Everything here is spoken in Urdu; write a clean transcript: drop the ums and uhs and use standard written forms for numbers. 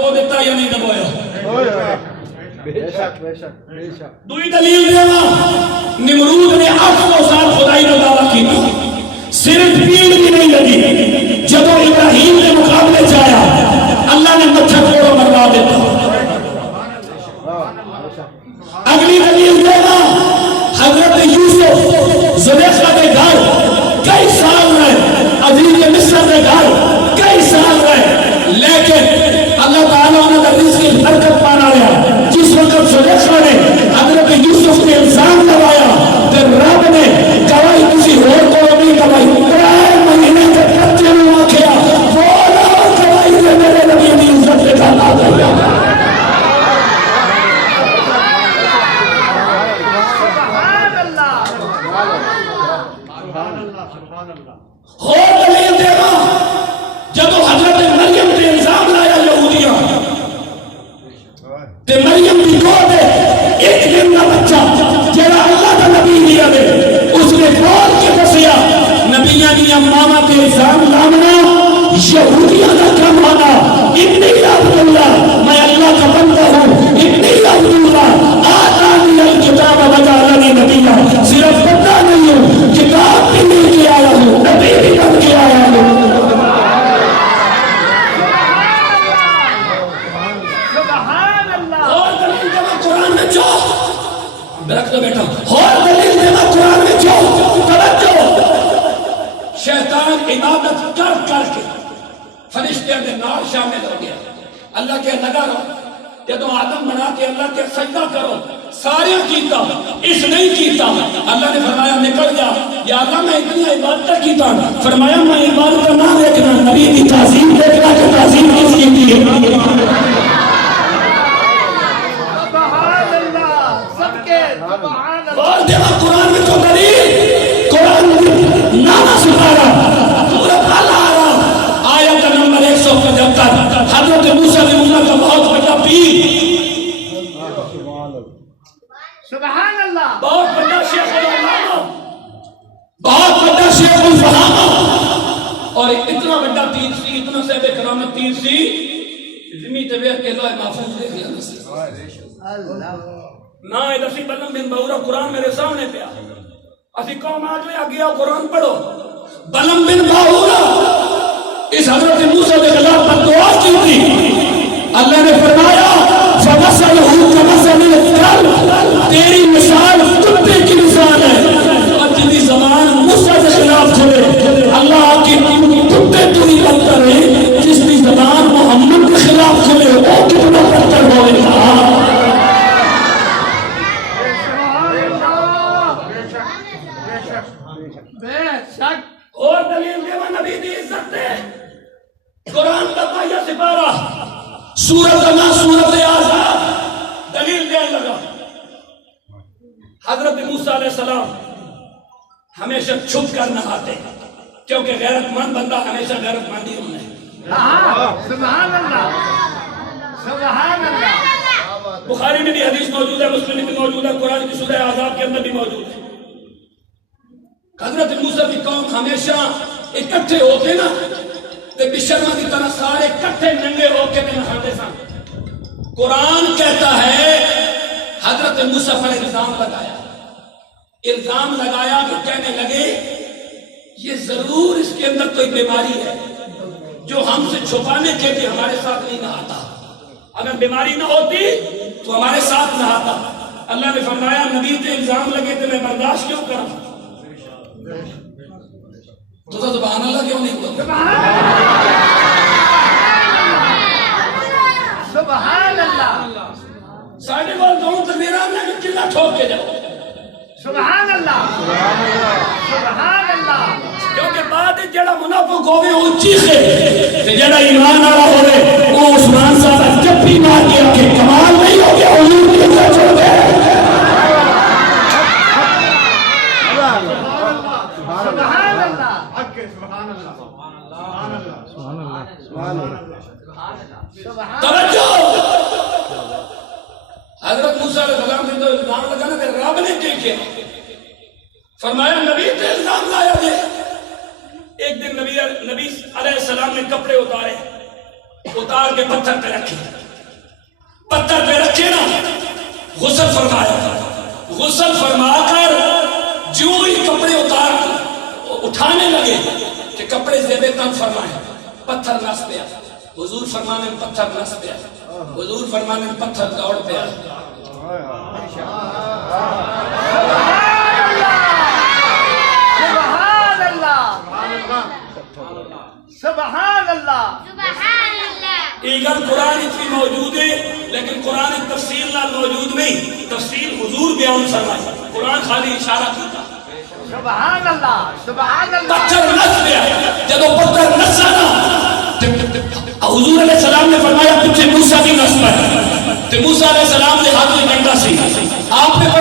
دبو دیتا یا نہیں دبویا؟ بے شک بے شک بے شک. دوئی دلیل دیوا نمرود نے 800 سال خدائی کا دعویٰ کی صرف پیڑ بھی نہیں لگی جب وہ ابراہیم نے مقابلے چاہیا اللہ نے مچھر کوڑا مروا دیتا. اگلی دلیل دیوا حضرت یوسف زلیخا کے گھر کئی سال رہے عزیز مصر کے گھر کئی سال رہے لیکن اللہ تعالیٰ انہوں نے رزق کی برکت پانا لیا. جس وقت زلیخا نے حضرت یوسف نے الزام لگایا پھر رب نے گواہی کسی اور کو نہیں گواہی 3 مہینے کے بچے میں واقعہ بولا گواہی نے میرے نبی کی عزت پہ ڈالا دیا. اور دلیل دینا جب حضرت مریم پہ الزام لایا یہودیاں تے مریم کی گود ایک دن کا بچہ جڑا اللہ کا نبی دیا دے اس نے بول کے دسیا نبیاں دیا ماما پہ الزام لامنا یہودیاں کا کام آنا اتنی عبداللہ میں اللہ کا بندہ ہوں اتنی عبداللہ آتانی الکتاب وجعلنی نبیہ صرف بندہ نہیں ہوں کتاب بھی مل کے آیا ہوں نبی بھی بن کے آیا ہوں. اور دلیل دینا قرآن میں جو برکت بیٹھا اور دلیل دینا قرآن میں جو توجہ شیطان عبادت کر کر کے فرشتے نے نار شامل ہو گیا. اللہ کے لگا رہو جب آدم بنا کے اللہ کے سجدہ کرو سارے کیتا اس نہیں کیتا. اللہ نے فرمایا نکل جا یا اللہ میں اتنی عبادت کیتا فرمایا میں عبادت نہ دیکھنا نبی کی تعظیم دیکھنا کہ تعظیم کس کی ہے. اور دیکھا قرآن میں تو دلیل قرآن میں نانا سکھارا پورا پالا آرہا آیت نمبر 175 حضرت موسیٰ کی امت کا بہت بڑا پیر سبحان اللہ بہت بڑا شیخ العلامہ بہت بڑا شیخ الفہامہ اور اتنا بڑا پیر سی اتنا صاحب کرامت پیر سی زمین طبیعت کے لوہ محفوظ دیکھ لیا نصیب نہ ادھر بلم بن بہورا قرآن میرے سامنے پہ اسی قوم آج میں آگیا قرآن پڑھو. بلم بن بہورا اس حضرت موسیٰ کے خلاف پر دعا کی تھی. اللہ نے فرمایا فَمَثَلُهُ كَمَثَلِ الْكَلْبِ تیری مثال کتے کی مثال ہے. اور جنہی زبان موسیٰ کے خلاف کھلے اللہ کی کتے تو ہی بدتر ہے جس کی زبان محمد کے خلاف کھلے وہ کتنا بدتر ہوئے گا. اور دلیل دیوا نبی دی عزت دے قرآن کا پایا سپارہ سورت اللہ سورت آزاد دلیل دے لگا. حضرت موسیٰ علیہ السلام ہمیشہ چھپ کر نہاتے کیونکہ غیرت مند بندہ ہمیشہ غیرت مند ہی ہونا ہے. سبحان اللہ سبحان اللہ. بخاری میں بھی حدیث موجود ہے مسلم میں بھی موجود ہے قرآن کی سورہ آزاد کے اندر بھی موجود ہے. حضرت موسیٰ کی قوم ہمیشہ اکٹھے ہوتے نا تے بشرما کی طرح سارے اکٹھے ننگے ہو کے نہاتے سن. قرآن کہتا ہے حضرت موسیٰ پر الزام لگایا کہ کہنے لگے یہ ضرور اس کے اندر کوئی بیماری ہے جو ہم سے چھپانے کے لیے ہمارے ساتھ نہیں نہاتا. اگر بیماری نہ ہوتی تو ہمارے ساتھ نہاتا. اللہ نے فرمایا نبی پہ الزام لگے تو میں برداشت کیوں کروں. تو سبحان اللہ کیوں نہیں ہوا. سبحان اللہ. ساڑھے بار دونوں تکبیرات میں چلا ٹھوک کے جاؤ. سبحان اللہ سبحان اللہ. کیونکہ بعد جڑا منافق ہوئے اونچی سے جڑا ایمان آرہا ہوئے وہ عثمان صاحب جب بھی مار گیا کہ کمال نہیں ہو گیا حضور کی عزت چھوڑ گئے. سبحان اللہ توجہ. حضرت موسیٰ علیہ السلام نے تو الزام لگانا کہ رب نے کیا فرمایا نبی تے الزام لایا دے. ایک دن نبی علیہ السلام نے کپڑے اتارے اتار کے پتھر پہ رکھے، پتھر پہ رکھے نا، غسل فرمایا، غسل فرما کر جو ہی کپڑے اٹھانے لگے کہ کپڑے زیب تن فرمائے، پتھر نس پیا، حضور فرمانے میں پتھر نس پیا، حضور فرمانے میں پتھر دوڑ پیا۔ سبحان اللہ، سبحان اللہ، یہ گل قرآن اتنی موجود ہے لیکن قرآن تفصیل نہ موجود نہیں، تفصیل حضور بیان فرمائی، قرآن خالی اشارہ کیتا۔ سبحان اللہ، سبحان اللہ، پتھر نس گیا، جب وہ پتھر نسا نا حضور علیہ السلام نے فرمایا پیچھے موسیٰ کی نس پر، تو موسیٰ علیہ السلام نے ہاتھ میں ڈنڈا سی، آپ نے